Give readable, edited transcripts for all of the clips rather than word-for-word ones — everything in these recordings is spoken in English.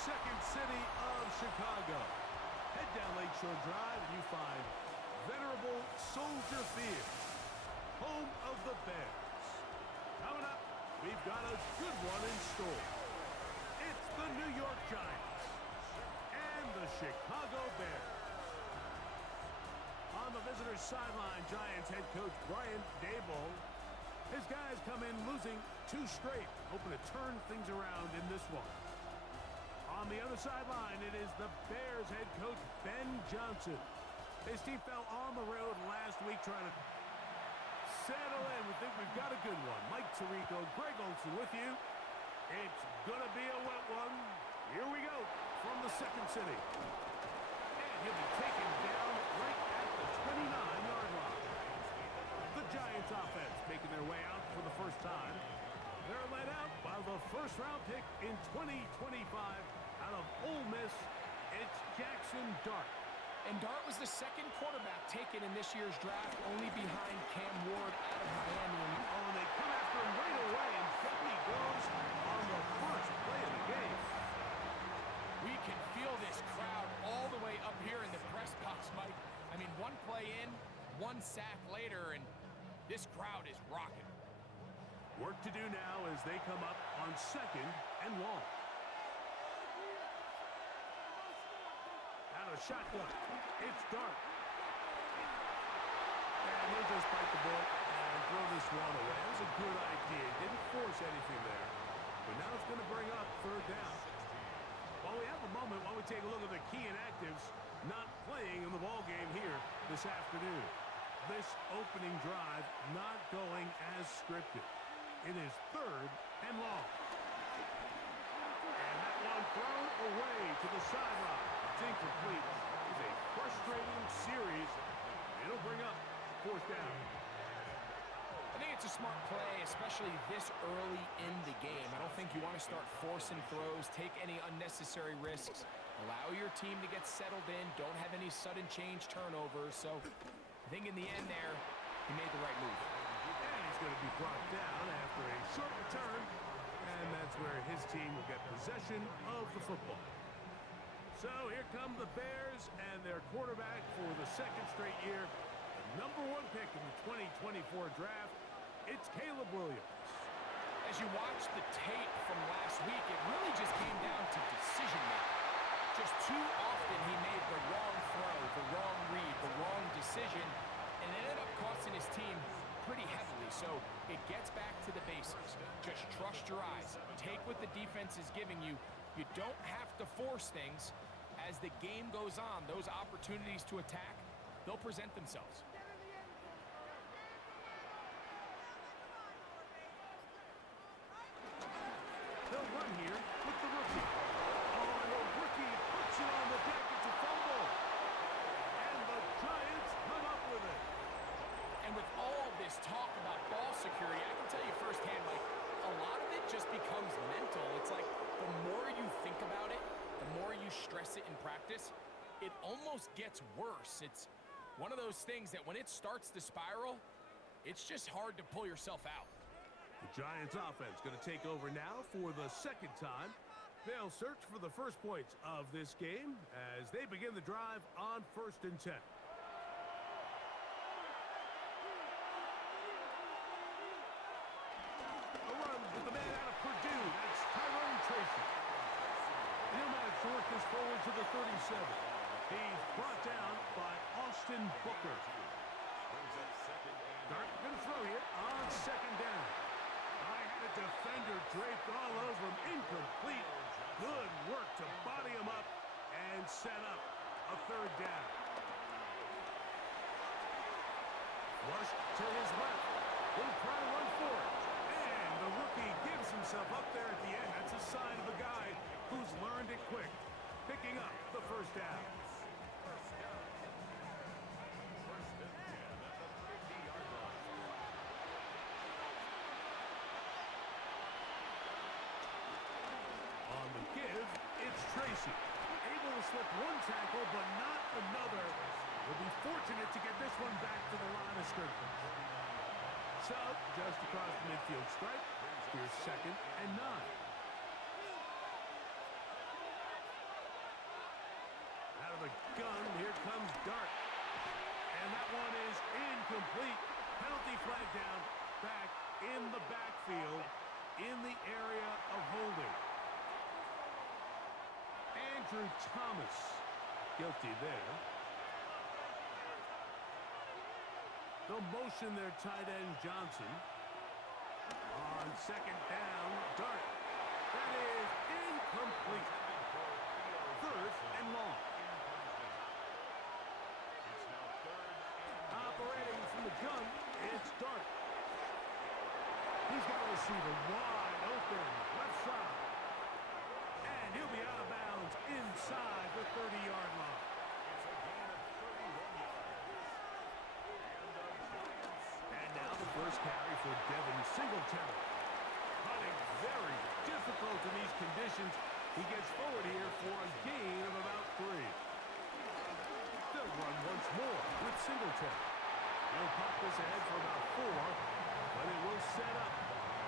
second city of Chicago. Head down Lakeshore Drive and you find venerable Soldier Field, home of the Bears. Coming up, we've got a good one in store. It's the New York Giants and the Chicago Bears. On the visitor's sideline, Giants head coach Brian Daboll. His guys come in losing 2 straight, hoping to turn things around in this one. On the other sideline, it is the Bears head coach Ben Johnson. His team fell on the road last week trying to settle in. We think we've got a good one. Mike Tirico, Greg Olson with you. It's going to be a wet one. Here we go from the second city. And he'll be taken down right at the 29-yard line. The Giants offense making their way out for the first time. They're led out by the first-round pick in 2025 out of Ole Miss. It's Jackson Dart. And Dart was the second quarterback taken in this year's draft, only behind Cam Ward out of Miami. Oh, and they come after him right away, and down he goes on the first play of the game. We can feel this crowd all the way up here in the press box, Mike. I mean, one play in, 1 sack later, and this crowd is rocking. Work to do now as they come up on 2nd and long. Out of shotgun, it's Dart. And he'll just bite the bullet and throw this one away. That was a good idea. Didn't force anything there. But now it's going to bring up 3rd down. While we have a moment, while we take a look at the key inactives not playing in the ball game here this afternoon. This opening drive not going as scripted. It is 3rd and long. And that one thrown away to the sideline. It's incomplete. It's a frustrating series. It'll bring up 4th down. I think it's a smart play, especially this early in the game. I don't think you want to start forcing throws, take any unnecessary risks, allow your team to get settled in, don't have any sudden change turnovers. So I think in the end there, he made the right move. And he's going to be brought down after a short return, and that's where his team will get possession of the football. So here come the Bears and their quarterback for the 2nd straight year. The #1 pick in the 2024 draft, it's Caleb Williams. As you watch the tape from last week, it really just came down to decision-making. Just too often he made the wrong throw, the wrong read, the wrong decision, and it ended up costing his team pretty heavily. So it gets back to the basics. Just trust your eyes. Take what the defense is giving you. You don't have to force things. As the game goes on, those opportunities to attack, they'll present themselves. They'll run here with the rookie. Oh, and the rookie puts it on the deck. It's a fumble. And the Giants come up with it. And with all this talk about ball security, I can tell you firsthand, Mike, a lot of it just becomes mental. It's like the more you think about it, the more you stress it in practice, it almost gets worse. It's one of those things that when it starts to spiral, it's just hard to pull yourself out. The Giants offense going to take over now for the 2nd time. They'll search for the first points of this game as they begin the drive on 1st and 10. A run with the man out of Purdue. That's Tyrone Tracy. He'll manage to work this forward to the 37. He's brought down by Austin Booker. Dart going to throw here on 2nd down. I had a defender draped all over him. Incomplete. Good work to body him up and set up a 3rd down. Flush to his left. He'll try to run for it. And the rookie gives himself up there at the end. That's a sign of a guy who's learned it quick. Picking up the 1st down. On the give, it's Tracy. Able to slip one tackle, but not another. Will be fortunate to get this one back to the line of scrimmage. So, just across the midfield stripe, here's 2nd and 9. gun. Here comes Dart. And that one is incomplete. Penalty flag down. Back in the backfield in the area of holding. Andrew Thomas guilty there. They'll motion their tight end Johnson. On second down, Dart. That is incomplete. Third and long. Operating from the gun, it's Dart. He's got a receiver wide open, left side. And he'll be out of bounds inside the 30-yard line. And now the first carry for Devin Singletary. Hunting very difficult in these conditions. He gets forward here for a gain of about 3. They'll run once more with Singletary. He'll pop this ahead for about 4, but it will set up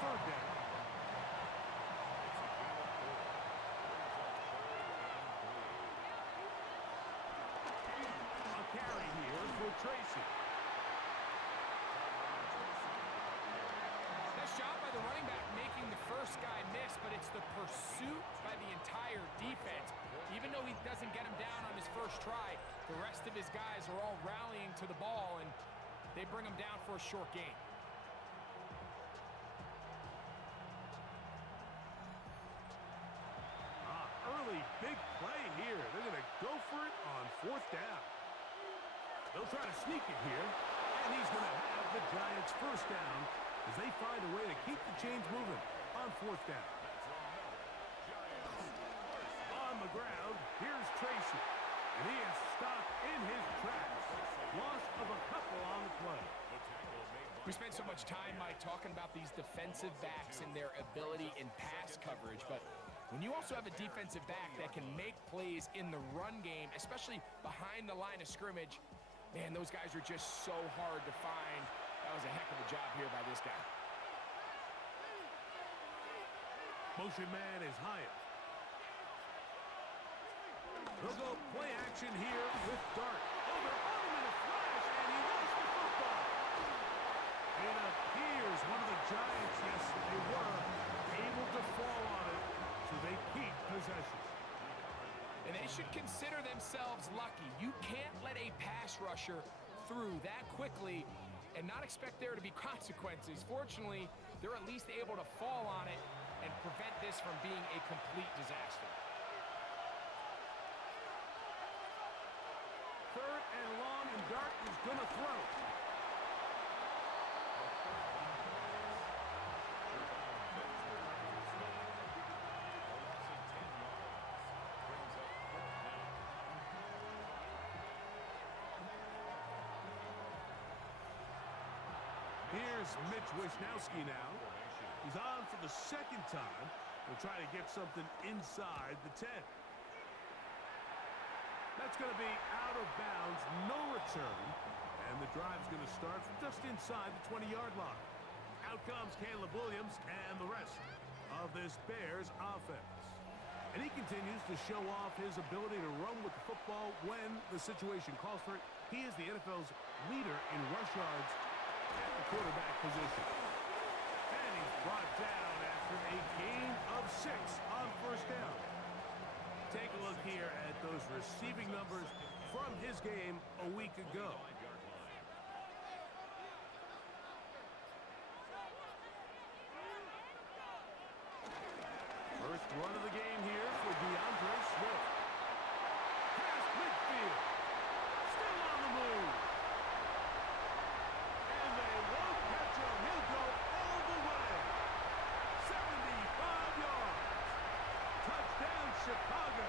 third down. A carry here for Tracy. Nice job by the running back making the first guy miss, but it's the pursuit by the entire defense. Even though he doesn't get him down on his first try, the rest of his guys are all rallying to the ball, and they bring him down for a short gain. Early big play here. They're going to go for it on fourth down. They'll try to sneak it here, and he's going to have the Giants first down as they find a way to keep the chains moving on fourth down. On the ground, here's Tracy, and he is stopped in his tracks. Loss of a couple on the play. We spend so much time, Mike, talking about these defensive backs and their ability in pass coverage, but when you also have a defensive back that can make plays in the run game, especially behind the line of scrimmage, man, those guys are just so hard to find. That was a heck of a job here by this guy. Motion man is Hyatt. They'll go play action here with Dart. Oh, they're on him in a flash, and he lost the football. It appears one of the Giants, yes, they were able to fall on it, so they keep possession. And they should consider themselves lucky. You can't let a pass rusher through that quickly and not expect there to be consequences. Fortunately, they're at least able to fall on it and prevent this from being a complete disaster. Third and long, and Dart is going to throw. Here's Mitch Wisnowski now. He's on for the second time. He'll try to get something inside the 10. That's going to be out of bounds, no return. And the drive's going to start from just inside the 20-yard line. Out comes Caleb Williams and the rest of this Bears offense. And he continues to show off his ability to run with the football when the situation calls for it. He is the NFL's leader in rush yards at the quarterback position. And he's brought down after a gain of 6 on first down. Take a look here at those receiving numbers from his game a week ago. First run of the game here for DeAndre Swift. Past midfield. Still on the move. And they won't catch him. He'll go all the way. 75 yards. Touchdown, Chicago.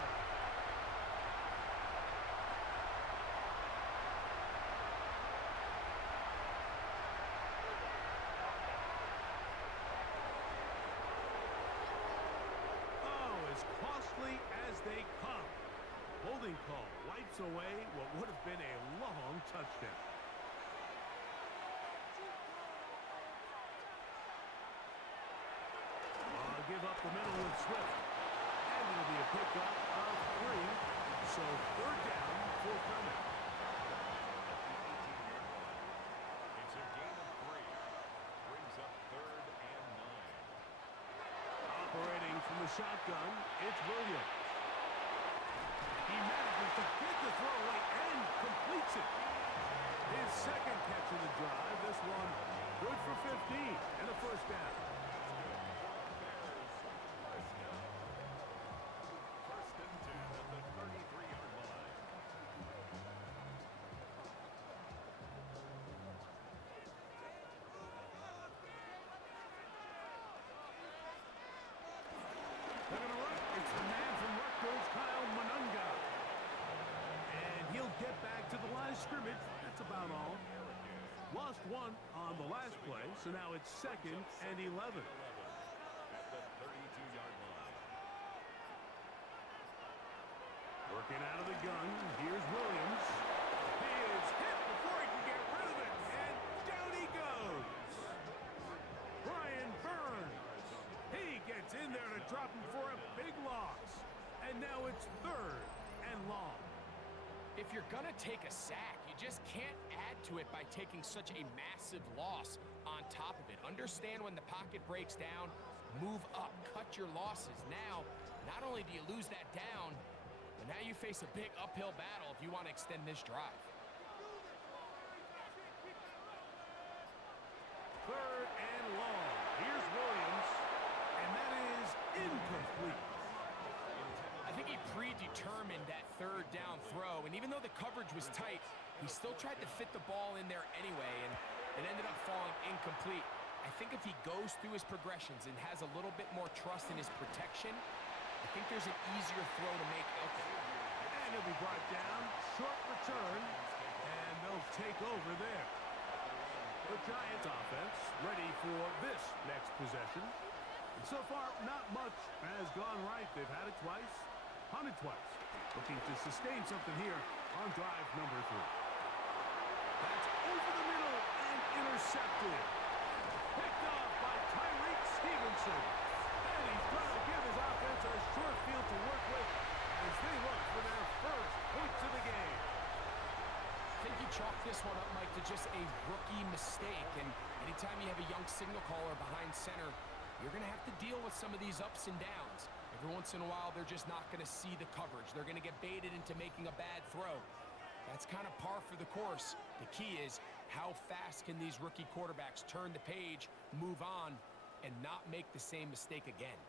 Oh, as costly as they come. Holding call wipes away what would have been a long touchdown. Give up the middle with Swift. And it'll be a pickup of 3. So third down for from it. It's a gain of 3. Brings up 3rd and 9. Operating from the shotgun, it's Williams. He manages to get the throw away and completes it. His second catch of the drive. This one good for 15 and a first down. First and 10 at the 33-yard line. They're going to run. It's the man from Rutgers, Kyle Monunga. And he'll get back to the line of scrimmage. That's about all. Lost one on the last play, so now it's 2nd and 11. At the 32-yard line. Working out of the gun, here's Williams. He is hit before he can get rid of it, and down he goes. Brian Burns. He gets in there to drop him for a big loss. And now it's 3rd and long. If you're going to take a sack, you just can't add to it by taking such a massive loss on top of it. Understand when the pocket breaks down, move up, cut your losses. Now, not only do you lose that down, but now you face a big uphill battle if you want to extend this drive. 3rd and long. Here's Williams, and that is incomplete. I think he predetermined that 3rd down throw, and even though the coverage was tight, he still tried to fit the ball in there anyway, and it ended up falling incomplete. I think if he goes through his progressions and has a little bit more trust in his protection, I think there's an easier throw to make out there. And he'll be brought down, short return, and they'll take over there. The Giants offense ready for this next possession. And so far, not much has gone right. They've had it twice, punted twice. Looking to sustain something here on drive number 3. That's over the middle and intercepted. Picked off by Tyreek Stevenson. And he's trying to give his offense a short field to work with as they look for their first points of the game. I think you chalk this one up, Mike, to just a rookie mistake. And anytime you have a young signal caller behind center, you're going to have to deal with some of these ups and downs. Every once in a while, they're just not going to see the coverage. They're going to get baited into making a bad throw. That's kind of par for the course. The key is how fast can these rookie quarterbacks turn the page, move on, and not make the same mistake again.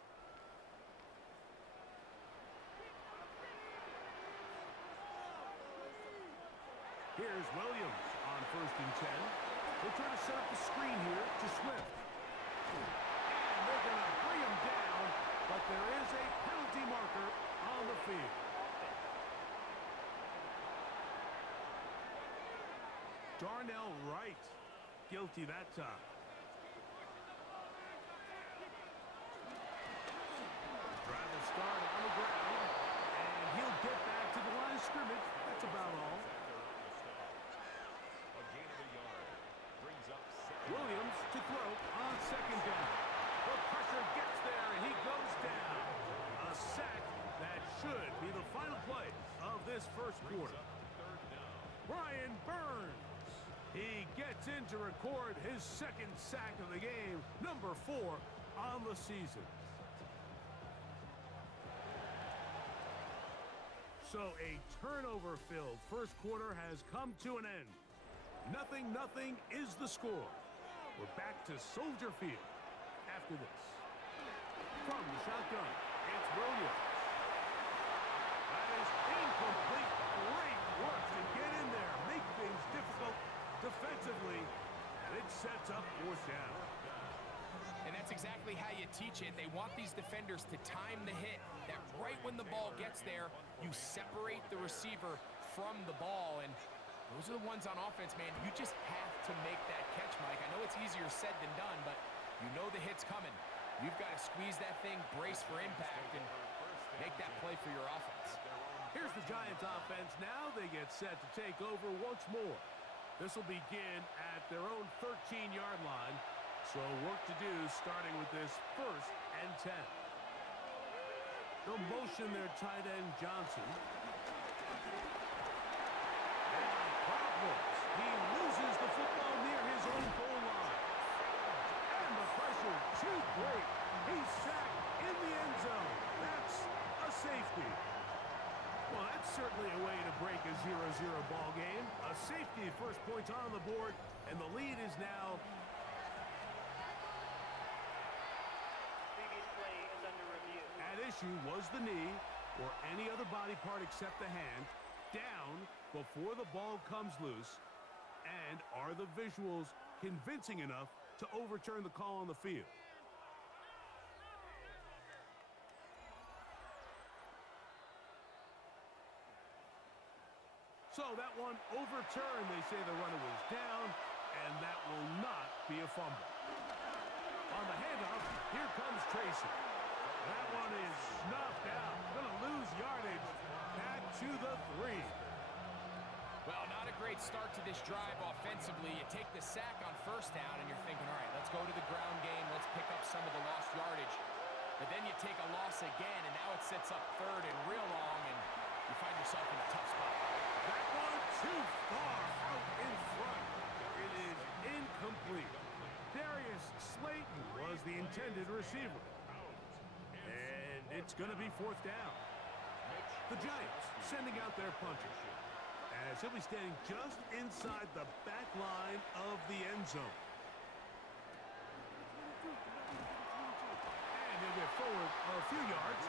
Here's Williams on 1st and 10. They'll try to set up the screen here to Swift. And they're going to bring him down, but there is a penalty marker on the field. Darnell Wright, guilty that time. Drive will start on the ground, and he'll get back to the line of scrimmage. That's about all. A gain of a yard. Brings up 2nd. Williams to throw on 2nd down. The pressure gets there, and he goes down. A sack that should be the final play of this first quarter. 3rd down. Brian Burns. He gets in to record his 2nd sack of the game, number 4 on the season. So a turnover-filled first quarter has come to an end. 0-0 is the score. We're back to Soldier Field after this. From the shotgun, it's Williams. That is incomplete. Great work to get in there, make things difficult defensively, and it sets up 4th down. And that's exactly how you teach it. They want these defenders to time the hit, that right when the ball gets there, you separate the receiver from the ball. And those are the ones on offense, man. You just have to make that catch, Mike. I know it's easier said than done, but you know the hit's coming. You've got to squeeze that thing, brace for impact, and make that play for your offense. Here's the Giants offense now. They get set to take over once more. This will begin at their own 13-yard line. So work to do starting with this 1st and 10. They'll motion their tight end Johnson. He loses the football near his own goal line. And the pressure too great. He's sacked in the end zone. That's a safety. Well, that's certainly a way to break a 0-0 ball game. A safety, first points on the board, and the lead is now... Previous play is under review. At issue was the knee, or any other body part except the hand, down before the ball comes loose. And are the visuals convincing enough to overturn the call on the field? So that one overturned. They say the runner was down, and that will not be a fumble. On the handoff, here comes Tracy. That one is snuffed out. Going to lose yardage. Back to the 3. Well, not a great start to this drive offensively. You take the sack on first down, and you're thinking, all right, let's go to the ground game. Let's pick up some of the lost yardage. But then you take a loss again, and now it sets up third and real long, and you find yourself in a tough spot. That one too far out in front. It is incomplete. Darius Slayton was the intended receiver. And it's going to be fourth down. The Giants sending out their punter, as he'll be standing just inside the back line of the end zone. And he'll get forward a few yards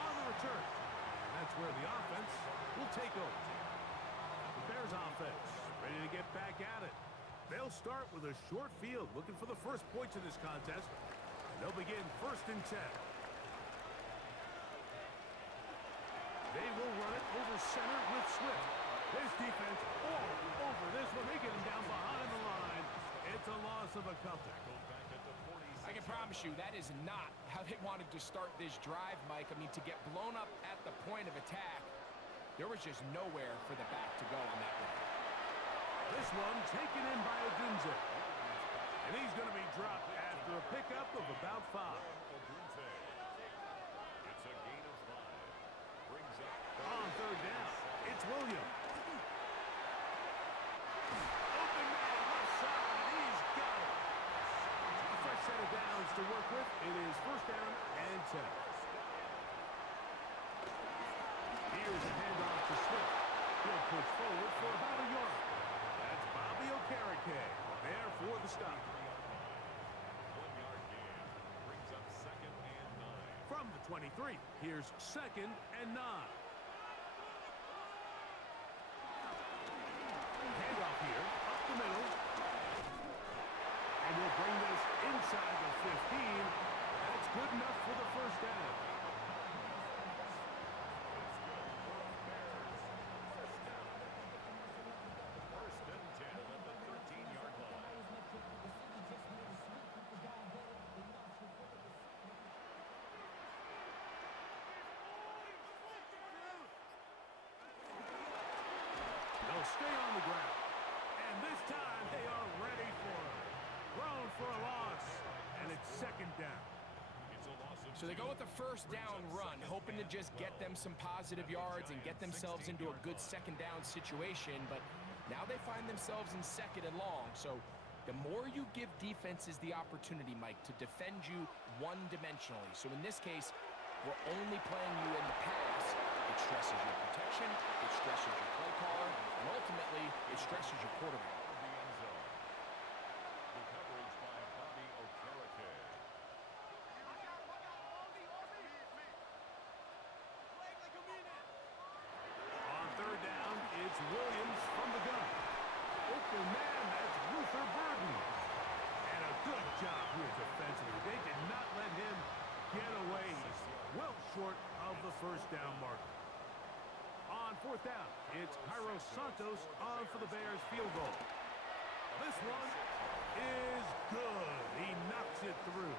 on the return. And that's where the offense will take over. The Bears offense ready to get back at it. They'll start with a short field, looking for the first points of this contest. And they'll begin 1st and 10. They will run it over center with Swift. This defense all over this one. They get him down behind the line. It's a loss of a couple. I can promise you that is not how they wanted to start this drive, Mike. I mean, to get blown up at the point of attack, there was just nowhere for the back to go on that one. This one taken in by Odunze. And he's going to be dropped after a pickup of about 5. It's a gain of 5. Brings up On 3rd down, it's Williams. Open man, left side, he's got it. A fresh set of downs to work with. It is 1st down and 10. Here's a handoff to Swift. He'll push forward for about a yard. That's Bobby Okereke there for the stop. 1-yard gain. Brings up 2nd and 9. From the 23, here's 2nd and 9. Handoff here, up the middle. And we'll bring this inside the 15. That's good enough for the 1st down. First and 10 at the 13-yard line. They'll stay on the ground. And this time they are ready for it. Thrown for a loss. And it's 2nd down. It's a loss of So they go with the first down run, hoping to just get them some positive yards and get themselves into a good 2nd down situation, but now they find themselves in 2nd and long. So the more you give defenses the opportunity, Mike, to defend you one-dimensionally. So in this case, we're only playing you in the pass. It stresses your protection, it stresses your play caller, and ultimately, it stresses your quarterback. the end zone. The coverage by Bobby Okereke. On 3rd down, it's Williams from the gun. Open man, that's Luther Burden. And a good job here defensively. They did not let him get away. He's well short of the 1st down marker. On 4th down, it's Cairo Santos on for the Bears field goal. This one is good. He knocks it through.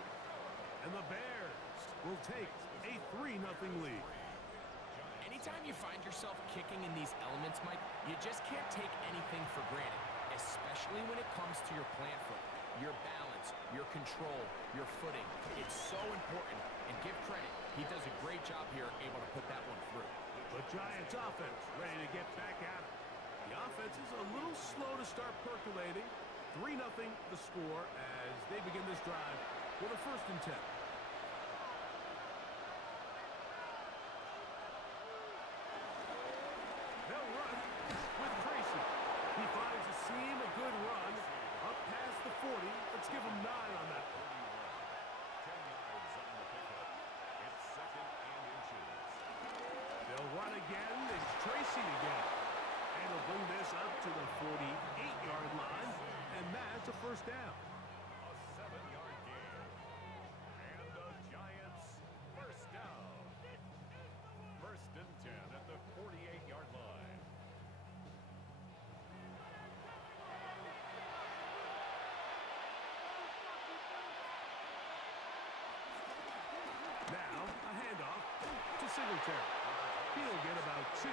And the Bears will take a 3-0 lead. Anytime you find yourself kicking in these elements, Mike, you just can't take anything for granted, especially when it comes to your plant foot, your balance, your control, your footing. It's so important, and give credit. He does a great job here able to put that one through. The Giants offense ready to get back at it. The offense is a little slow to start percolating. 3-0 the score as they begin this drive with a 1st and 10. They'll run with Tracy. He finds a seam, a good run, up past the 40. Let's give him 9 on that one. 10 yards on the pickup. It's 2nd and inches. They'll run again. It's Tracy again. And he'll bring this up to the 48-yard line, and that's a 1st down. A 7-yard gain. And the Giants 1st down. 1st and 10 at the 48-yard line. Now, a handoff to Singletary. He'll get about 2.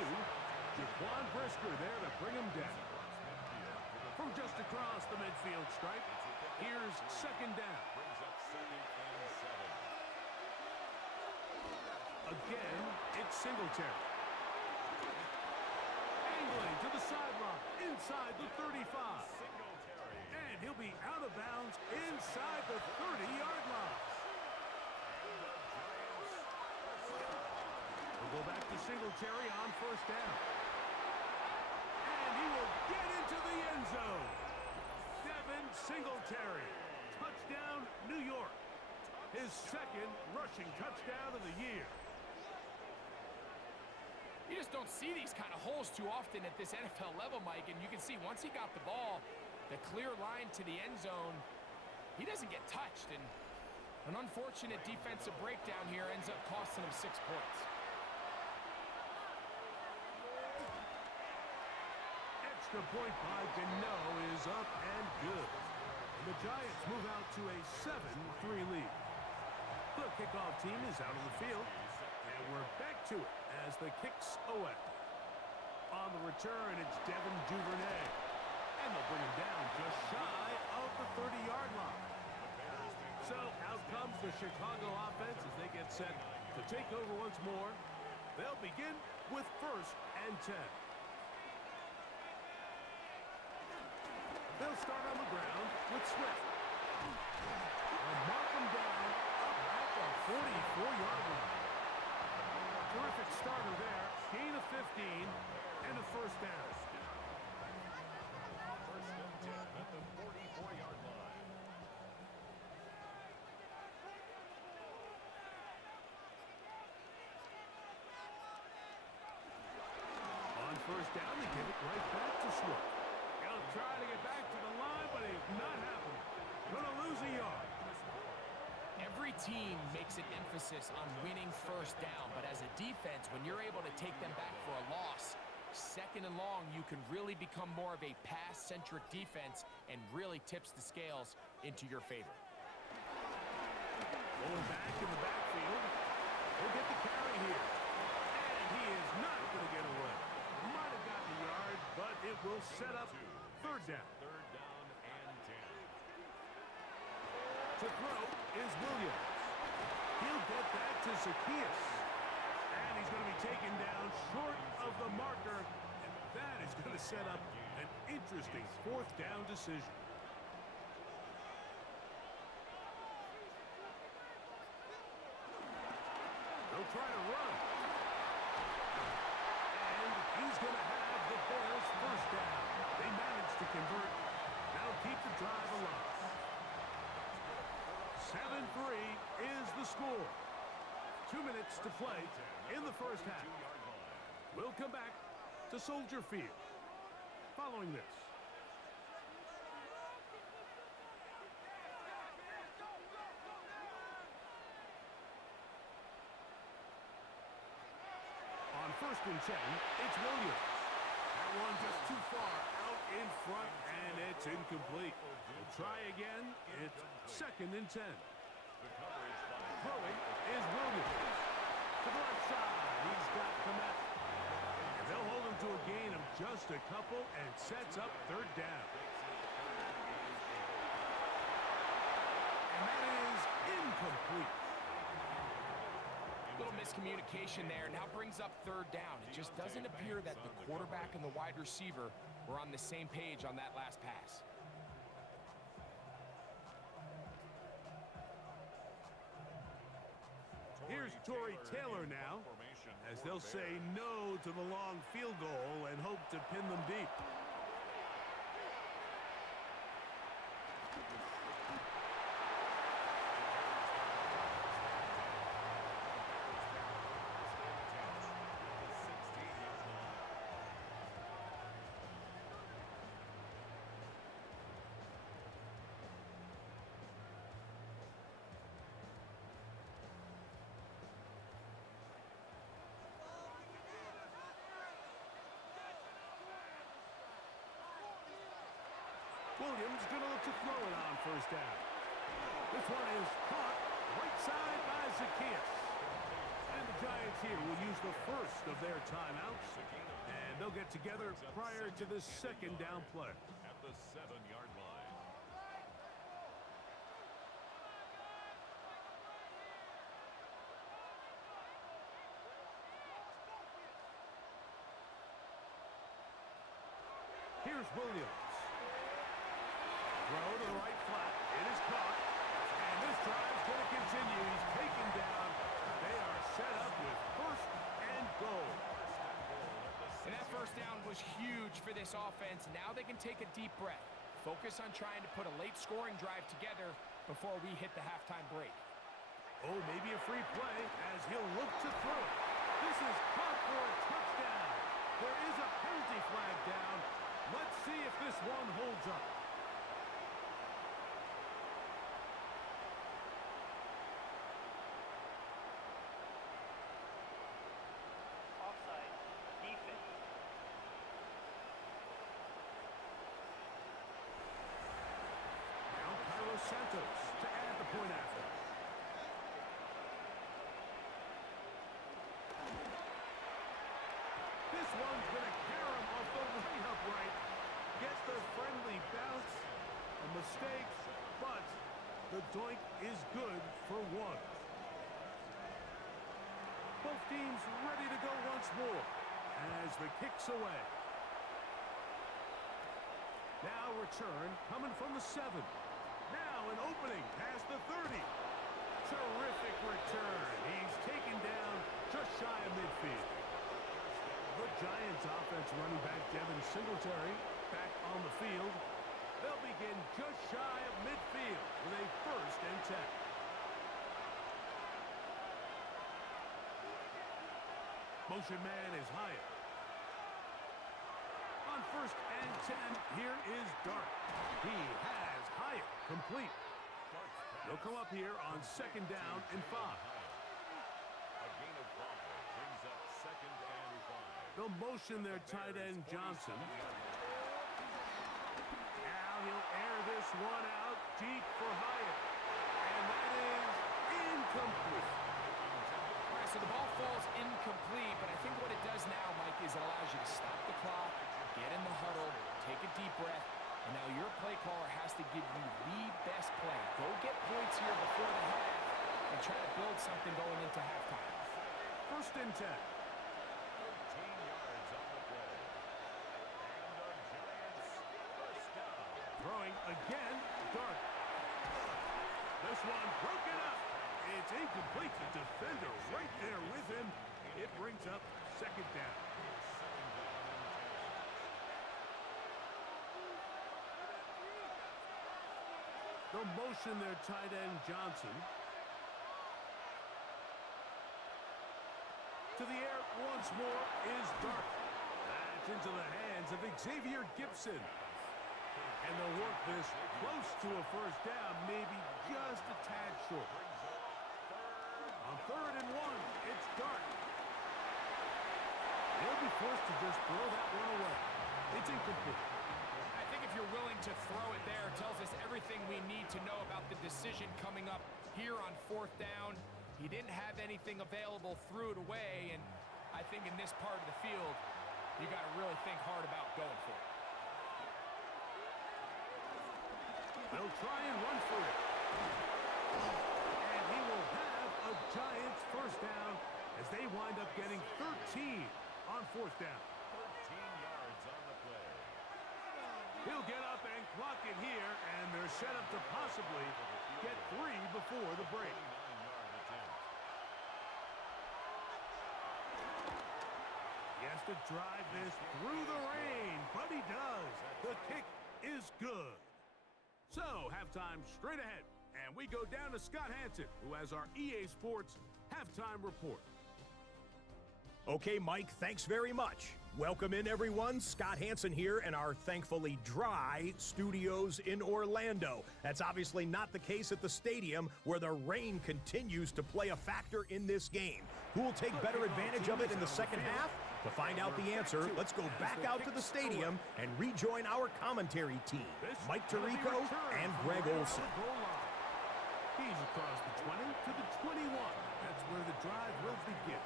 Jaquan Brisker there to bring him down. From just across the midfield stripe, here's 2nd down. Brings up 2nd and 7. Again, it's Singletary. Angling to the sideline, inside the 35. Singletary. And he'll be out of bounds inside the 30-yard line. We'll go back to Singletary on 1st down. And he will get into the end zone. Devin Singletary. Touchdown, New York. His 2nd rushing touchdown of the year. You just don't see these kind of holes too often at this NFL level, Mike, and you can see once he got the ball, the clear line to the end zone, he doesn't get touched, and an unfortunate defensive breakdown here ends up costing him 6 points. Extra point by Gano is up and good. And the Giants move out to a 7-3 lead. The kickoff team is out on the field, and we're back to it as the kicks away. On the return, it's Devin Duvernay. And they'll bring him down just shy of the 30-yard line. So out comes the Chicago offense as they get set to take over once more. They'll begin with 1st and 10. They'll start on the ground with Swift. And mark him down up at the 44-yard line. Terrific starter there. Gain of 15 and a 1st down. 1st and 10 at the 44-yard line. On 1st down, they give it right back to Swift. He'll try to get back to the line, but it's not happening. Gonna lose a yard. Every team makes an emphasis on winning 1st down, but as a defense, when you're able to take them back for a loss, 2nd and long, you can really become more of a pass-centric defense and really tips the scales into your favor. Going back in the backfield. He'll get the carry here. And he is not going to get away. Might have gotten a yard, but it will set up 3rd down. 3rd down and 10. To throw is Williams. He'll get that to Zacchaeus. And he's going to be taken down short of the marker. And that is going to set up an interesting 4th down decision. They'll try to run. And he's going to have the Bears 1st down. They managed to convert. That'll keep the drive alive. 7-3 is the score. 2 minutes to play in the 1st half. We'll come back to Soldier Field following this. On 1st and 10, it's Williams. That one just too far out in front, and it's incomplete. We'll try again. It's 2nd and 10. Throwing is Williams. To the left side, he's got Komet. And they'll hold him to a gain of just a couple and sets up 3rd down. And that is incomplete. The little miscommunication there. Now brings up third down. It just doesn't appear that the quarterback and the wide receiver were on the same page on that last pass. Here's Torrey Taylor now, as they'll say no to the long field goal and hope to pin them deep. Williams going to look to throw it on first down. This one is caught right side by Zacchaeus. And the Giants here will use the first of their timeouts. And they'll get together prior to the second down play. At the 7-yard line. Here's Williams. Throw to the right flat. It is caught. And this drive's going to continue. He's taken down. They are set up with first and goal. And that first down was huge for this offense. Now they can take a deep breath. Focus on trying to put a late scoring drive together before we hit the halftime break. Oh, maybe a free play as he'll look to throw it. This is caught for a touchdown. There is a penalty flag down. Let's see if this one holds up. Offside. Defense. Now Carlos Santos to add the point after. This one's going to carry him off the right upright. Gets the friendly bounce. A mistake, but the doink is good for one. Both teams ready to go once more as the kick's away. Now return coming from the 7. Now an opening past the 30. Terrific return. He's taken down just shy of midfield. The Giants offense running back Devin Singletary back on the field. They'll begin just shy of midfield with a first and 10. Motion man is Hyatt. On first and 10, here is Dart. He has Hyatt complete. They'll come up here on second down and 5. A gain of 5 brings up second and 5. They'll motion their tight end Johnson. Now he'll air this one out deep for Hyatt. And that is incomplete. All right, so the ball falls incomplete, but I think what it does now, Mike, is it allows you to stop the clock, get in the huddle, take a deep breath, and now your play caller has to give you the best play. Go get points here before the half and try to build something going into halftime. First and 10. 13 yards on the play. And the Giants first down. Throwing again, Dart. This one broken up. It's incomplete. The defender right there with him. It brings up second down. They'll motion their tight end Johnson. To the air once more is Dart. That's into the hands of Xavier Gibson. And they'll work this close to a first down, maybe just a tad short. On third and 1, it's Dart. They'll be forced to just throw that one away. It's incomplete. I think if you're willing to throw it there, it tells us everything we need to know about the decision coming up here on fourth down. He didn't have anything available, threw it away, and I think in this part of the field, you got to really think hard about going for it. They'll try and run for it. And he will have a Giants first down as they wind up getting 13 on fourth down. 13 yards on the play. He'll get up and clock it here, and they're set up to possibly get 3 before the break. 29-yard attempt. He has to drive this through the rain, but he does. The kick is good. So, halftime straight ahead, and we go down to Scott Hanson, who has our EA Sports halftime report. Okay, Mike, thanks very much. Welcome in, everyone. Scott Hanson here in our thankfully dry studios in Orlando. That's obviously not the case at the stadium, where the rain continues to play a factor in this game. Who will take better advantage of it in the second half? To find out the answer, let's go back out to the stadium and rejoin our commentary team, Mike Tirico and Greg Olson. He's across the 20 to the 21. That's where the drive will begin.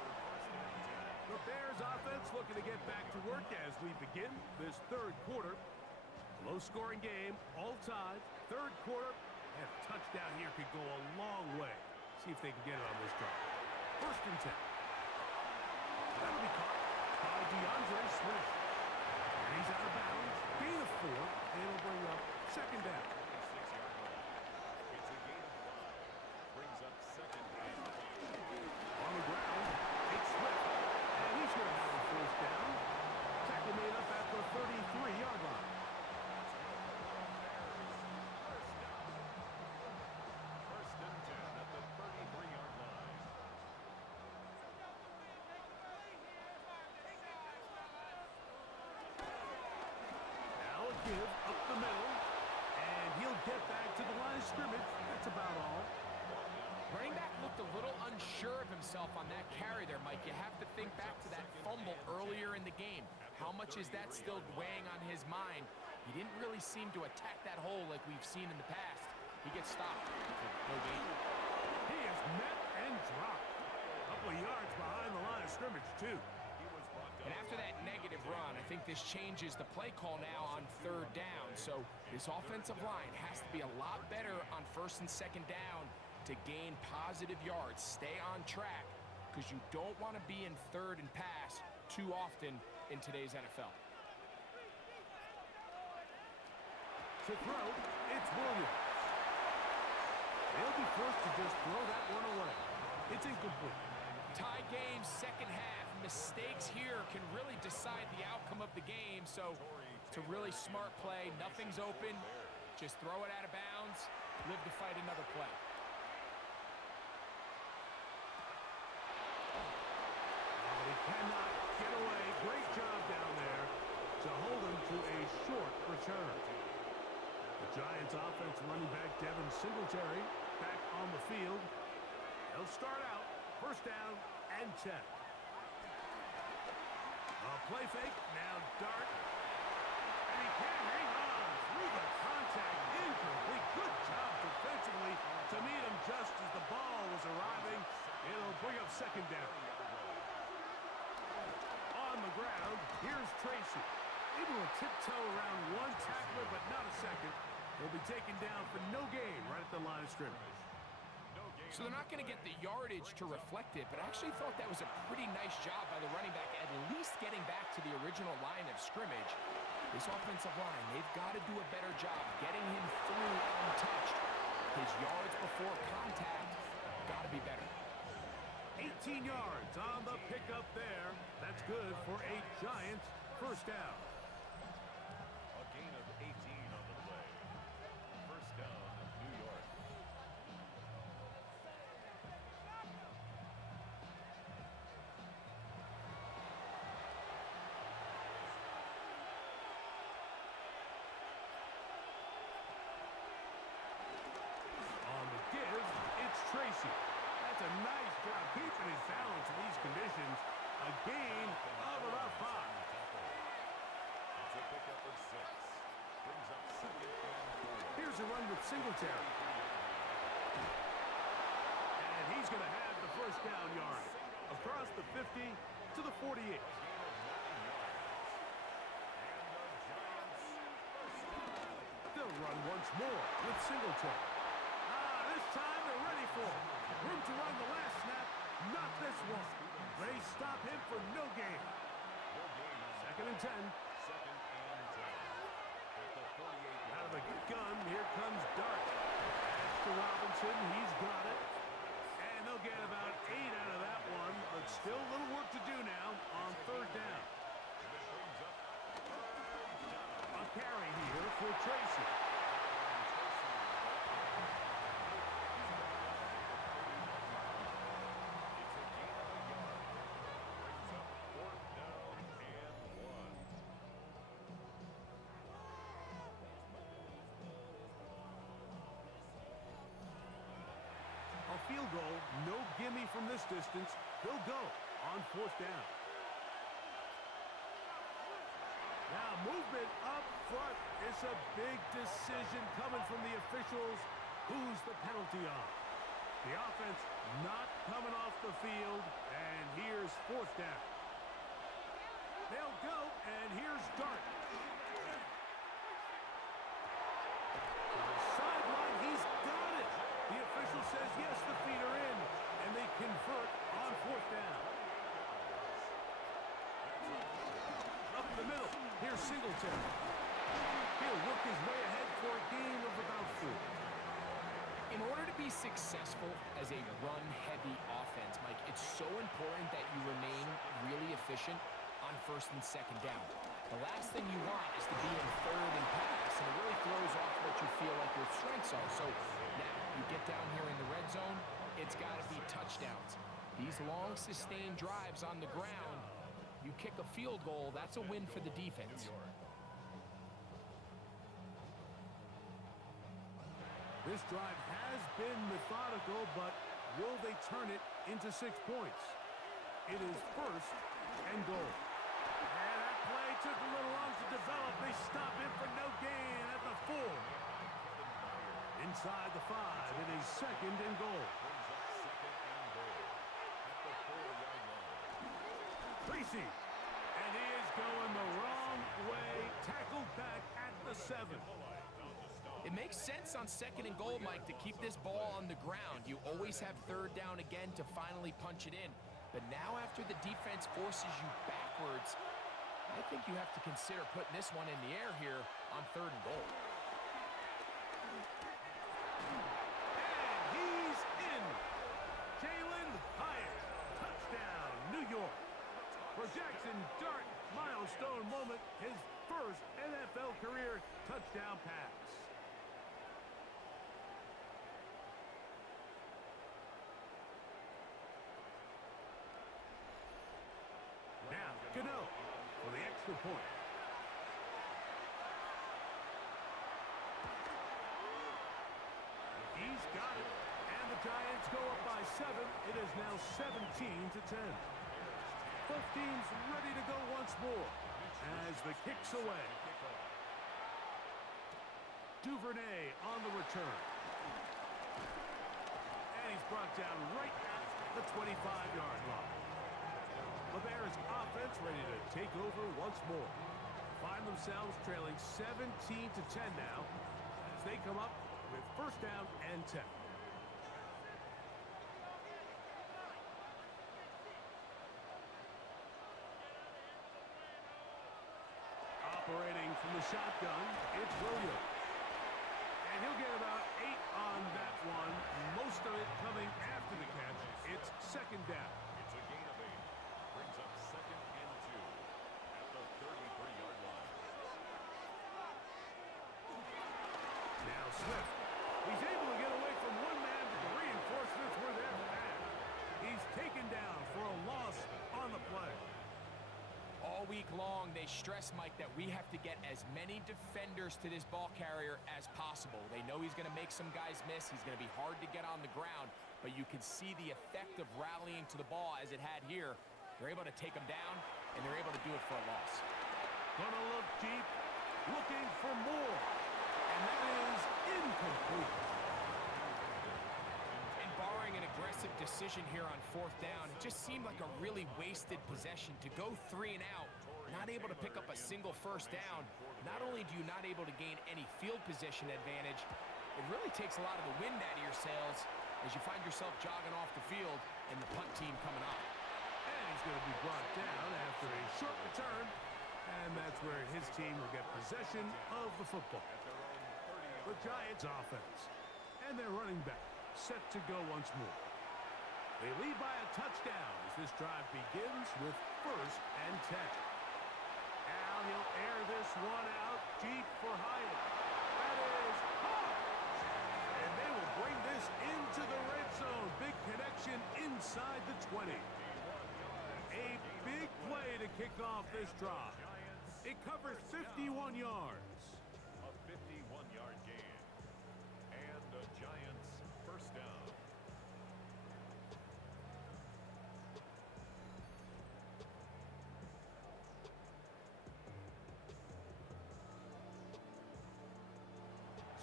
The Bears offense looking to get back to work as we begin this third quarter. Low-scoring game, all tied. Third quarter, and a touchdown here could go a long way. See if they can get it on this drive. First and 10. That'll be caught by DeAndre Swift. And he's out of bounds. Gain of 4, and it'll bring up second down. 6-yard line. It's a gain of 5. Brings up second down. On the ground, it's Swift. And he's going to have a first down. Tackle made up at the 33-yard line. First and 10 at the 33-yard line. Now a give up the middle. And he'll get back to the line of scrimmage. That's about all. Running back looked a little unsure of himself on that carry there, Mike. You have to think back to that fumble earlier in the game. How much is that still weighing on his mind? He didn't really seem to attack that hole like we've seen in the past. He gets stopped. No gain. He is met and dropped. A couple of yards behind the line of scrimmage, too. And after that negative run, I think this changes the play call now on third down. So this offensive line has to be a lot better on first and second down to gain positive yards. Stay on track, because you don't want to be in third and pass too often in today's NFL. To throw, it's Williams. They'll be forced to just throw that one away. It's incomplete. Tie game, second half. Mistakes here can really decide the outcome of the game. So it's a really smart play. Nothing's open. Just throw it out of bounds. Live to fight another play. He cannot get away. Great job down there to hold him to a short return. The Giants offense running back Devin Singletary back on the field. They'll start out first down and 10. A play fake, now dart. And he can't hang on through the contact. Incomplete. Good job defensively to meet him just as the ball was arriving. It'll bring up second down. On the ground, here's Tracy. Able to tiptoe around one tackler, but not a second. He'll be taken down for no gain right at the line of scrimmage. So they're not going to get the yardage to reflect it, but I actually thought that was a pretty nice job by the running back, at least getting back to the original line of scrimmage. This offensive line, they've got to do a better job getting him through untouched. His yards before contact got to be better. 18 yards on the pickup there. That's good for a Giants first down. A gain of 18 on the play. First down, New York. On the give, it's Tracy. That's a nice job keeping his balance in these conditions. A gain of about 5. It's a pickup of 6. Brings up second and 4. Here's a run with Singletary. And he's going to have the first down yard. Across the 50 to the 48. They'll run once more with Singletary. This time they're ready for it. Room to run the last snap, not this one. They stop him for no gain. No gain on Second and 10. second and 10. At the 48. Out of the gun, here comes Dart. Pass to Robinson, he's got it. And they'll get about 8 out of that one, but still a little work to do now on third down. And it brings up third down. A carry here for Tracy. It's a gain of a yard. Brings up fourth down and 1. A field goal, no gimme from this distance. They'll go on fourth down. Now movement up front. It's a big decision coming from the officials. Who's the penalty on? The offense not coming off the field, and here's fourth down. They'll go, and here's Dart. To the sideline, he's got it. The official says yes, the feet are in, and they convert on fourth down. Up the middle, here's Singletary. He'll work his way ahead for a gain of about 4. In order to be successful as a run-heavy offense, Mike, it's so important that you remain really efficient on first and second down. The last thing you want is to be in third and pass, and it really throws off what you feel like your strengths are. So now you get down here in the red zone, it's got to be touchdowns. These long, sustained drives on the ground, you kick a field goal, that's a win for the defense. This drive has been methodical, but will they turn it into 6 points? It is first and goal. And that play took a little long to develop. They stop him for no gain at the 4. Inside the 5, it is second and goal. Brings up second and goal. At the 4-yard line. Tracy. And he is going the wrong way. Tackled back at the 7. It makes sense on second and goal, Mike, to keep this ball on the ground. You always have third down again to finally punch it in. But now after the defense forces you backwards, I think you have to consider putting this one in the air here on third and goal. And he's in. Jalen Hyatt. Touchdown, New York. For Jackson Dart, milestone moment, his first NFL career touchdown pass. Now, Gano for the extra point. He's got it. And the Giants go up by 7. It is now 17-10. Both teams ready to go once more as the kick's away. Duvernay on the return. And he's brought down right at the 25-yard line. LeBear's offense ready to take over once more. Find themselves trailing 17-10 now as they come up with first down and 10. Operating from the shotgun, it's Williams. And he'll get about 8 on that one, most of it coming after the catch. It's second down. It's a gain of 8. Brings up second and 2 at the 33-yard line. Now Swift. He's able to get away from one man, but the reinforcements were there fast. He's taken down for a loss on the play. All week long, they stress, Mike, that we have to get as many defenders to this ball carrier as possible. They know he's going to make some guys miss. He's going to be hard to get on the ground, but you can see the effect of rallying to the ball as it had here. They're able to take him down, and they're able to do it for a loss. Gonna look deep, looking for more, and that is incomplete. And barring an aggressive decision here on fourth down, it just seemed like a really wasted possession to go 3 and out, not able to pick up a single first down. Not only do you not able to gain any field position advantage, it really takes a lot of the wind out of your sails as you find yourself jogging off the field and the punt team coming up. And he going to be brought down after a short return, and that's where his team will get possession of the football. The Giants offense and their running back set to go once more. They lead by a touchdown as this drive begins with 1st and 10. Now he'll air this one out deep for Hyatt. That is caught. And they will bring this into the red zone. Big connection inside the 20. A big play to kick off this drive. It covers 51 yards. A 51-yard gain. And the Giants first down.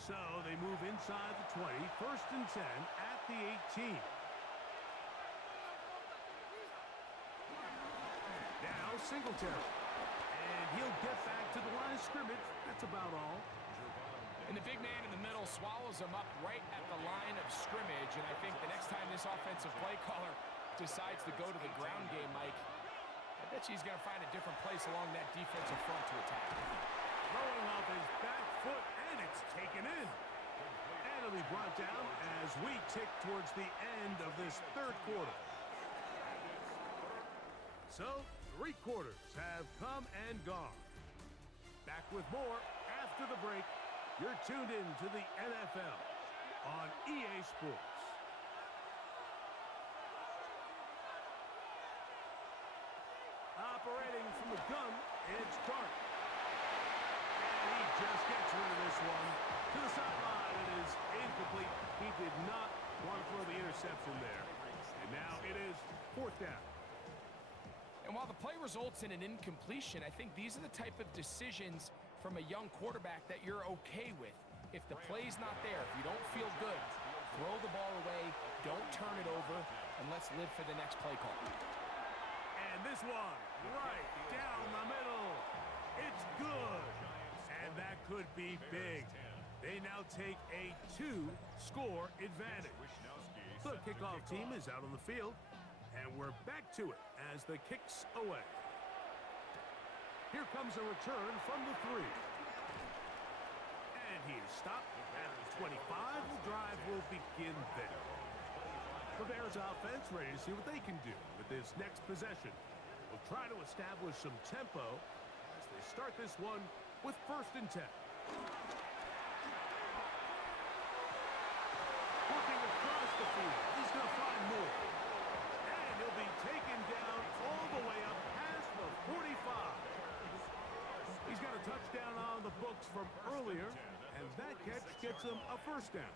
So they move inside the 20, 1st and 10 at the 18. Now Singletary. And he'll get back to the line of scrimmage. That's about all. And the big man in the middle swallows him up right at the line of scrimmage. And I think the next time this offensive play caller decides to go to the ground game, Mike, I bet you he's going to find a different place along that defensive front to attack. Throwing off his back foot, and it's taken in. And it'll be brought down as we tick towards the end of this 3rd quarter. So, 3 quarters have come and gone. Back with more after the break. You're tuned in to the NFL on EA Sports. Operating from the gun, it's Dart. And he just gets rid of this one. To the sideline, it is incomplete. He did not want to throw the interception there. And now it is 4th down. And while the play results in an incompletion, I think these are the type of decisions from a young quarterback that you're okay with. If the play's not there, if you don't feel good, throw the ball away, don't turn it over, and let's live for the next play call. And this one, right down the middle. It's good. And that could be big. They now take a 2-score advantage. The kickoff team is out on the field, and we're back to it as the kick's away. Here comes a return from the 3. And he is stopped at the 25. The drive will begin there. The Bears offense ready to see what they can do with this next possession. We'll try to establish some tempo as they start this one with 1st and 10. Working across the field. He's going to find more. And he'll be taken down all the way up past the 45. He's got a touchdown on the books from earlier, and that catch gets him a 1st down.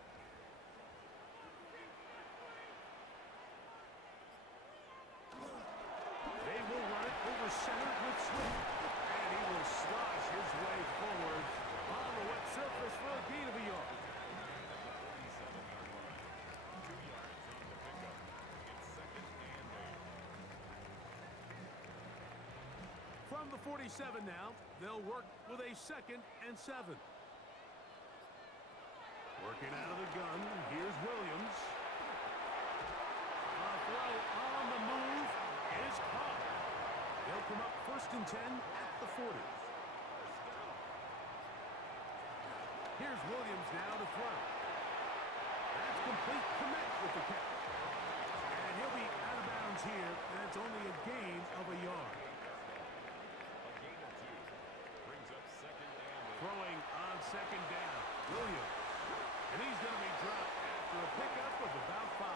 They will run it over center with Swift, and he will slosh his way forward on the wet surface for a gain of a yard. From the 47 now, they'll work with a 2nd and 7. Working out of the gun, here's Williams. A throw on the move is caught. They'll come up 1st and 10 at the 40. Here's Williams now to throw. That's complete. Commit with the catch. And he'll be out of bounds here, and it's only a gain of a yard. Throwing on 2nd down. Williams. And he's going to be dropped after a pickup of about 5.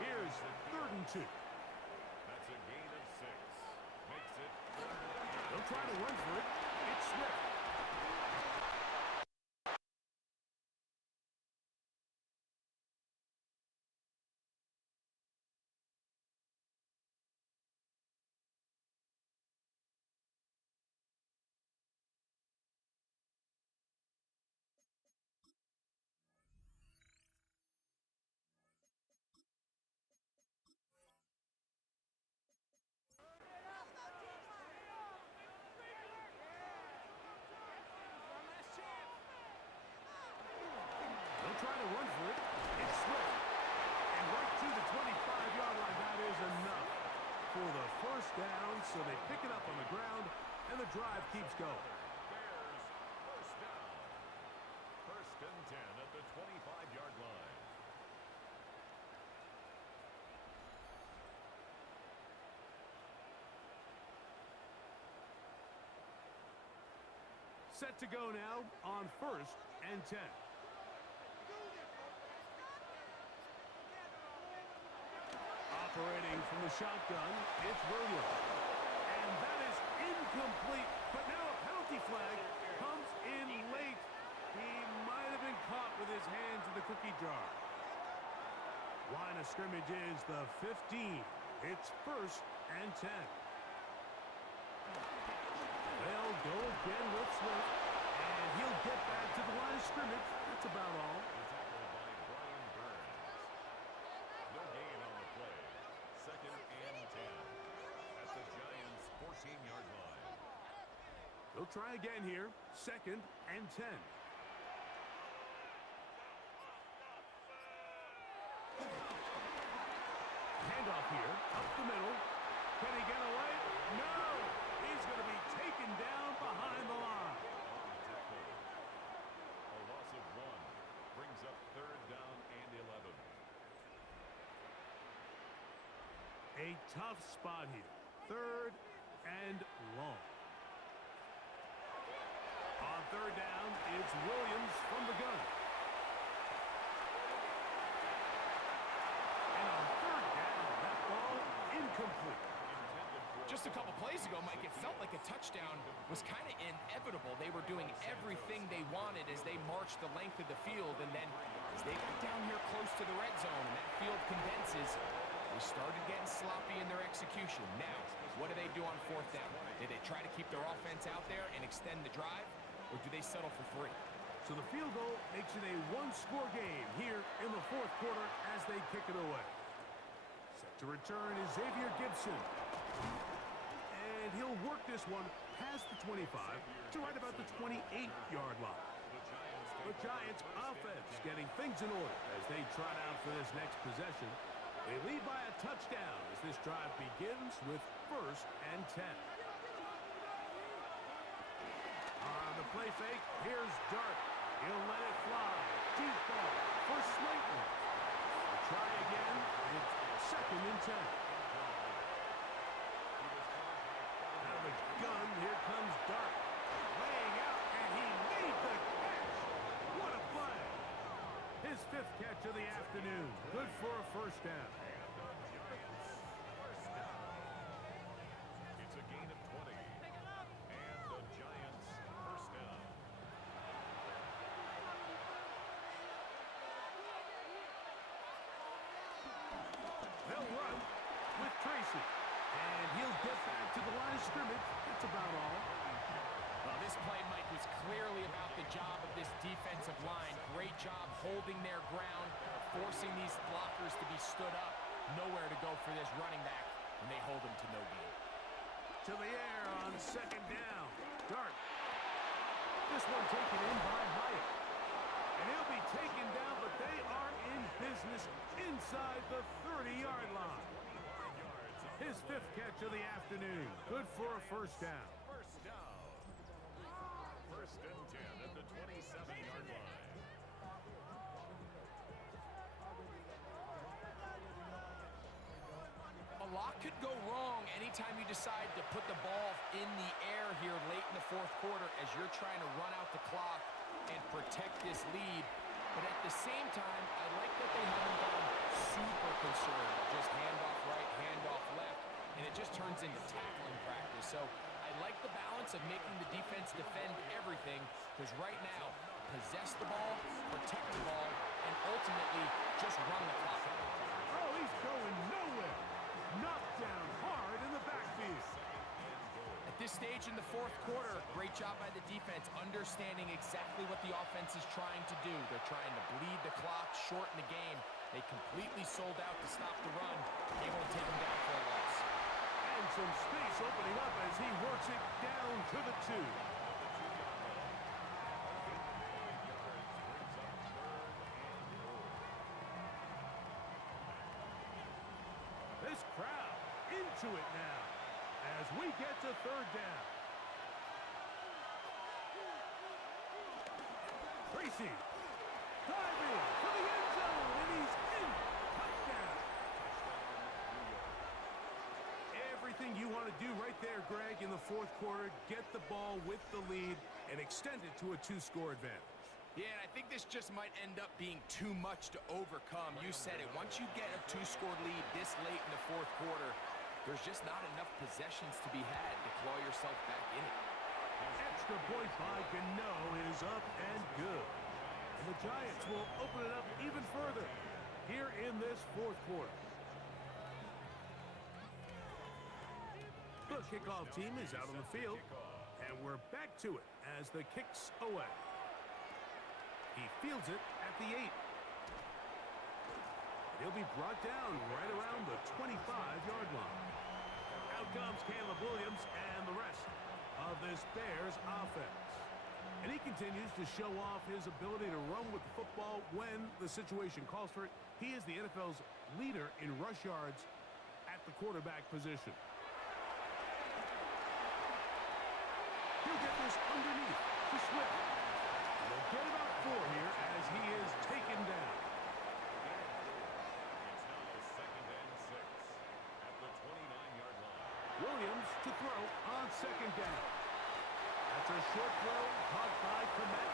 Here's 3rd and 2. That's a gain of 6. Makes it. They'll try to run for it. It's Swift. so they pick it up on the ground, and the drive keeps going. Bears first down. First and 10 at the 25-yard line. Set to go now on first and 10. Operating from the shotgun, it's Williams. And that is incomplete, but now a penalty flag comes in late. He might have been caught with his hands in the cookie jar. Line of scrimmage is the 15. It's first and 10. They'll go again with Swift, and he'll get back to the line of scrimmage. That's about all. Tackled by Brian Burns. No gain on the play. Second and 10 at the Giants' 14-yard line. They'll try again here. Second and 10. Handoff here, up the middle. Can he get away? No! He's going to be taken down behind the line. A loss of 1 brings up third down and 11. A tough spot here. Third and long. On third down, it's Williams from the gun. And on third down, that ball incomplete. Just a couple plays ago, Mike, it felt like a touchdown was kind of inevitable. They were doing everything they wanted as they marched the length of the field, and then as they got down here close to the red zone and that field condenses, they started getting sloppy in their execution. Now, what do they do on fourth down? Did they try to keep their offense out there and extend the drive, or do they settle for 3? So the field goal makes it a one-score game here in the fourth quarter as they kick it away. Set to return is Xavier Gibson. And he'll work this one past the 25 to right about the 28-yard line. The Giants offense getting things in order as they trot out for this next possession. They lead by a touchdown as this drive begins with first and 10. On the play fake, here's Dart. He'll let it fly. Deep ball for Slayton. We'll try again. It's second and 10. Out of the gun, here comes Dart. Laying out, and he made the catch. What a play. His 5th catch of the afternoon. Good for a first down. It's a gain of 20. And the Giants first down. They'll run with Tracy. And he'll get back to the line of scrimmage. That's about all. Well, this play, Mike, was clearly about the job of this defensive line. Great job holding their ground, forcing these blockers to be stood up. Nowhere to go for this running back, and they hold him to no gain. To the air on second down. Dart. This one taken in by Hyatt. And he'll be taken down, but they are in business inside the 30-yard line. His 5th catch of the afternoon. Good for a first down. First down. First and 10 at the 27-yard line. A lot could go wrong anytime you decide to put the ball in the air here late in the fourth quarter as you're trying to run out the clock and protect this lead. But at the same time, I like that they haven't gone super conservative. Just handoff right, handoff left, and it just turns into tackling practice. So I like the balance of making the defense defend everything, because right now, possess the ball, protect the ball, and ultimately just run the clock out. Oh, he's going nowhere. Knocked down hard in the backfield. At this stage in the fourth quarter, great job by the defense, understanding exactly what the offense is trying to do. They're trying to bleed the clock, shorten the game. They completely sold out to stop the run, able to take them down for a loss. And some space opening up as he works it down to the 2. This crowd into it now as we get to third down. Tracy driving for the end zone, and he's in. Touchdown. Everything you want to do right there, Greg, in the fourth quarter. Get the ball with the lead and extend it to a 2-score advantage. Yeah, and I think this just might end up being too much to overcome. You said it. Once you get a 2-score lead this late in the fourth quarter, there's just not enough possessions to be had to claw yourself back in it. Extra point by Gano is up and good. And the Giants will open it up even further here in this fourth quarter. The kickoff team is out on the field, and we're back to it as the kick's away. He fields it at the 8. He'll be brought down right around the 25-yard line. Out comes Caleb Williams and the rest of this Bears offense. And he continues to show off his ability to run with the football when the situation calls for it. He is the NFL's leader in rush yards at the quarterback position. He'll get this underneath to Swift. They'll get about 4 here as he is taken down. It's now 2nd and 6 at the 29-yard line. Williams to throw on 2nd down. That's a short throw caught by Komet.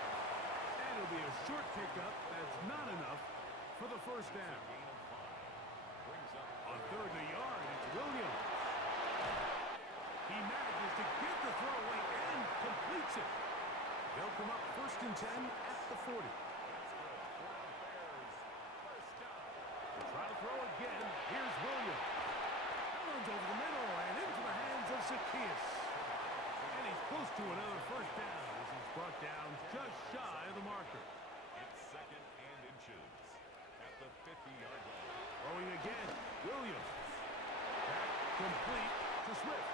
And it'll be a short pickup. That's not enough for the first down. On 3rd and a yard, it's Williams. He manages to get the throw away and completes it. They'll come up 1st and 10 at the 40. They'll try to throw again. Here's Williams. That runs over the middle and into the hands of Zacchaeus. And he's close to another first down as he's brought down just shy of the marker. It's 2nd and inches at the 50-yard line. Throwing again. Williams. Back complete to Swift.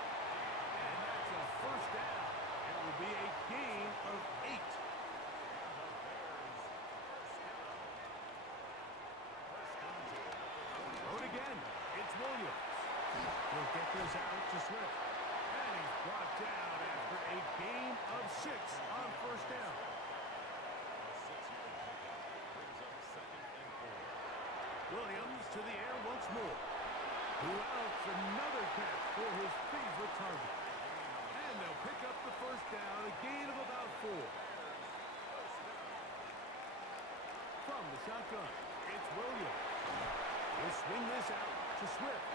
And that's a first down. It will be a gain of 8. Throw it again. It's Williams. He'll get this out to Swift. And he's brought down after a gain of 6 on first down. Williams to the air once more. Who else? Another catch for his favorite target. And they'll pick up the first down, a gain of about 4. From the shotgun, it's Williams. He'll swing this out to Swift.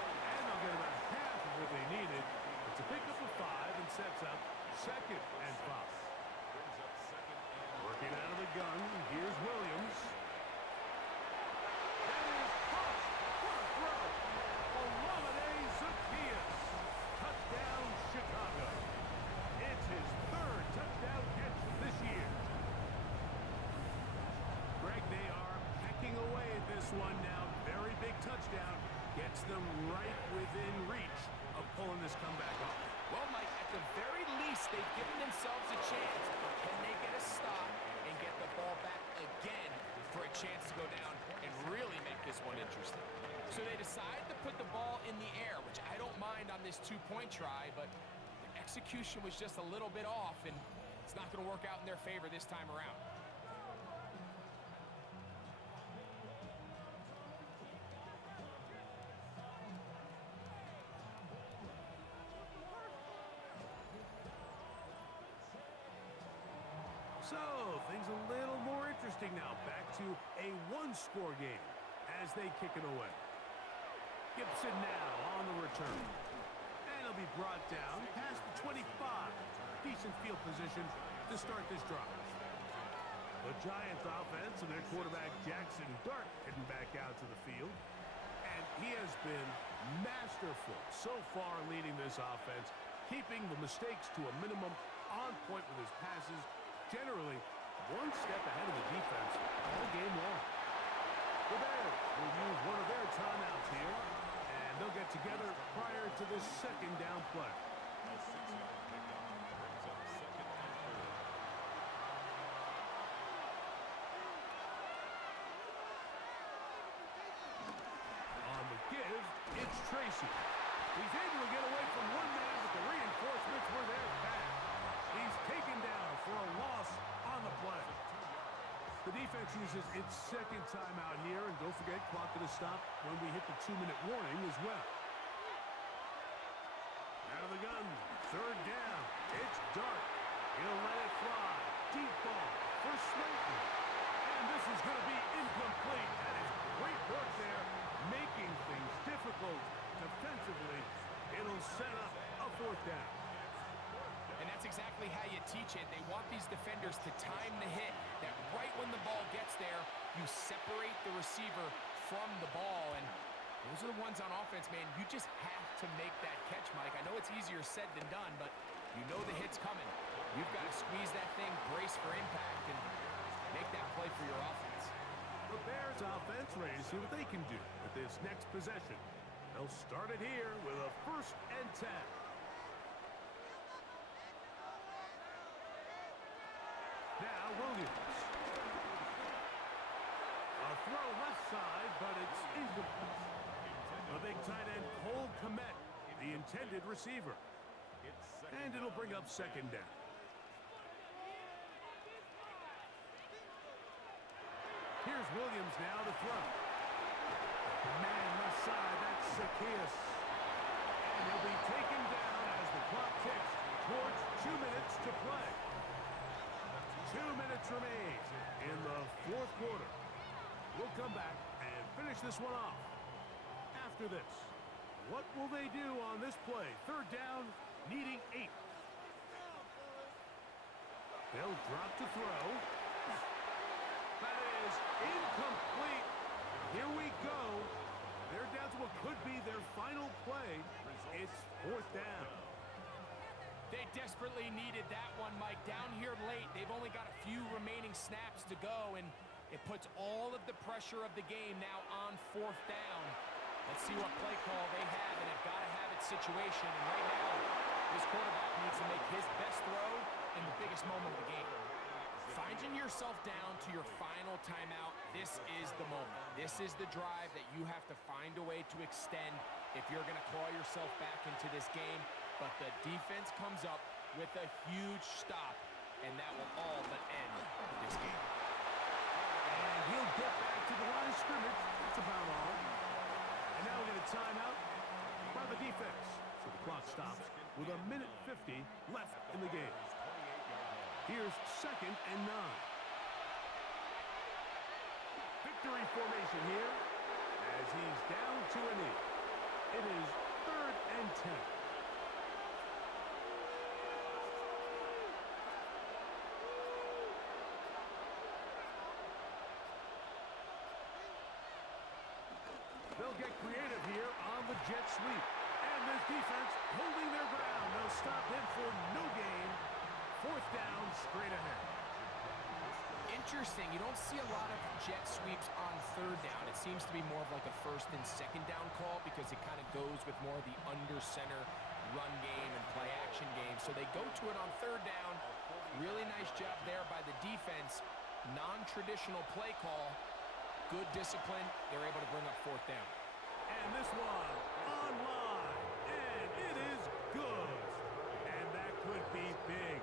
And they'll get about half of what they needed. It's a pickup of 5 and sets up 2nd and 5. Working out of the gun, here's Williams. That is caught. What a throw. Olamide Zacchaeus. Touchdown, Chicago. It's his 3rd touchdown catch this year. Greg, they are pecking away at this one now. Very big touchdown. Gets them right within reach of pulling this comeback off. Well, Mike, at the very least, they've given themselves a chance. Can they get a stop and get the ball back again for a chance to go down and really make this one interesting? So they decide to put the ball in the air, which I don't mind on this 2-point try, but the execution was just a little bit off, and it's not going to work out in their favor this time around. So, things a little more interesting now. Back to a 1-score game as they kick it away. Gibson now on the return. And he'll be brought down past the 25. Decent field position to start this drive. The Giants offense and their quarterback Jackson Dart heading back out to the field. And he has been masterful so far leading this offense, keeping the mistakes to a minimum, on point with his passes, generally one step ahead of the defense all game long. The Bears will use one of their timeouts here, and they'll get together prior to this 2nd down play. A 6-yard pickup brings up 2nd and 4. On the give, it's Tracy. He's able to get away from one man, but the chooses its second timeout here, and don't forget, clock going to stop when we hit the 2-minute warning as well. Out of the gun, third down. It's Dart. He'll let it fly. Deep ball for Slayton. And this is going to be incomplete. That is great work there, making things difficult defensively. It'll set up a fourth down. And that's exactly how you teach it. They want these defenders to time the hit, that right when the ball gets there, you separate the receiver from the ball. And those are the ones on offense, man. You just have to make that catch, Mike. I know it's easier said than done, but you know the hit's coming. You've got to squeeze that thing, brace for impact, and make that play for your offense. The Bears offense ready to see what they can do with this next possession. They'll start it here with a 1st and 10. Now Williams. A throw left side, but it's incomplete. The big tight end, Cole Kmet, the intended receiver. And it'll bring up 2nd down. Here's Williams now to throw. Man left side, that's Zacchaeus. And he'll be taken down as the clock ticks towards 2 minutes to play. 2 minutes remain in the 4th quarter. We'll come back and finish this one off. After this, what will they do on this play? 3rd down, needing 8. They'll drop to throw. That is incomplete. Here we go. They're down to what could be their final play. It's 4th down. They desperately needed that one, Mike. Down here late, they've only got a few remaining snaps to go, and it puts all of the pressure of the game now on 4th down. Let's see what play call they have in a gotta-have-it situation. And right now, this quarterback needs to make his best throw in the biggest moment of the game. Finding yourself down to your final timeout, this is the moment. This is the drive that you have to find a way to extend if you're going to claw yourself back into this game. But the defense comes up with a huge stop, and that will all but end this game. And he'll get back to the line of scrimmage. That's about all. And now we get a timeout by the defense. So the clock stops with 1:50 left in the game. Here's 2nd and 9. Victory formation here as he's down to a knee. It is 3rd and 10. They'll get creative here on the jet sweep. And this defense holding their ground. They'll stop him for no gain. 4th down, straight ahead. Interesting. You don't see a lot of jet sweeps on 3rd down. It seems to be more of like a 1st and 2nd down call because it kind of goes with more of the under-center run game and play-action game. So they go to it on 3rd down. Really nice job there by the defense. Non-traditional play call. Good discipline. They're able to bring up 4th down. And this one online. And it is good. And that could be big.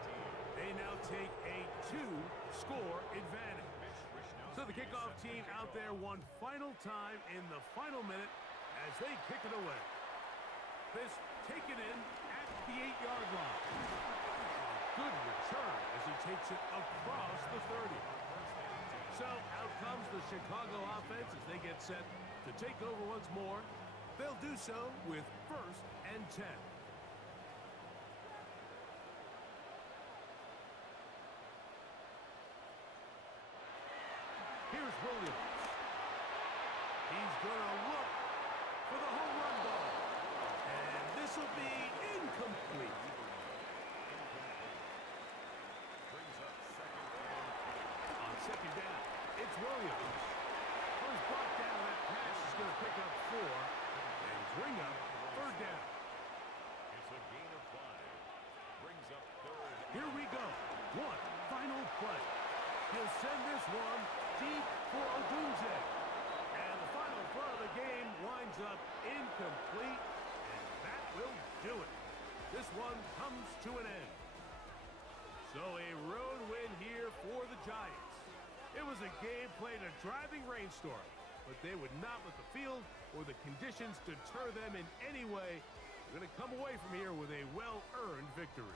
They now take a 2-score advantage. So the kickoff team out there one final time in the final minute as they kick it away. This taken in at the 8-yard line. Good return as he takes it across the 30. So out comes the Chicago offense as they get set to take over once more. They'll do so with 1st and 10. Here's Williams. He's going to look for the home run ball. And this will be incomplete. On 2nd down, it's Williams. First block down, that pass is going to pick up 4 and bring up 3rd down. It's a gain of 5. Brings up 3rd. Here we go. One final play. He'll send this one deep for Odunze. And the final throw of the game winds up incomplete. And that will do it. This one comes to an end. So a road win here for the Giants. It was was a game played in a driving rainstorm, but they would not let the field or the conditions deter them in any way. They're going to come away from here with a well-earned victory.